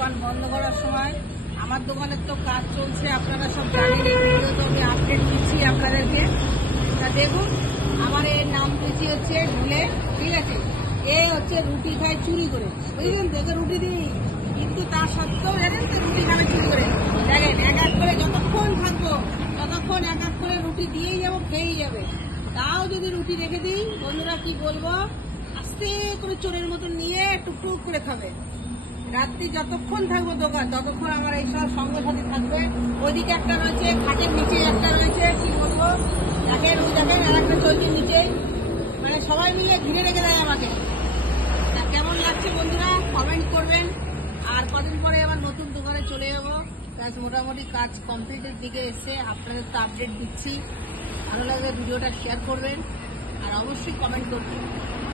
দোকান বন্ধ করার সময় আমার দোকানের তো কাজ চলছে, আপনারা সব জানেন। এই ভিডিও তো আমি আপডেট দিচ্ছি আপনাদেরকে। তা দেখুন, আমার এর নাম দিচ্ছি হচ্ছে ঢুলে, ঠিক আছে। এ হচ্ছে রুটি খায় চুরি করে, বুঝলেন তো? একে রুটি দিই, কিন্তু তার সত্ত্বেও জানেন তো রুটি খাবে চুরি করে। দেখেন, এক এক করে যতক্ষণ থাকবো ততক্ষণ এক এক করে রুটি দিয়েই যাবো, খেয়েই যাবে। তাও যদি রুটি রেখে দিই, বন্ধুরা কি বলবো, আস্তে করে চোরের মতন নিয়ে টুকটুক করে খাবে। রাত্রি যতক্ষণ থাকবো দোকান ততক্ষণ আমার এইসব সঙ্গে সাথে থাকবে। ওইদিকে একটা রয়েছে, খাটের নিচে একটা রয়েছে, কি বলবো, দেখেন ওই দেখেন আর একটা চলছে নিচে, মানে সবাই মিলে ঘিরে রেখে দেয় আমাকে। তা কেমন লাগছে বন্ধুরা কমেন্ট করবেন। আর কদিন পরে আবার নতুন দোকানে চলে যাবো। কাজ মোটামুটি কাজ কমপ্লিটের দিকে এসছে, আপনাদের তো আপডেট দিচ্ছি। ভালো লাগলে ভিডিওটা শেয়ার করবেন আর অবশ্যই কমেন্ট করবেন।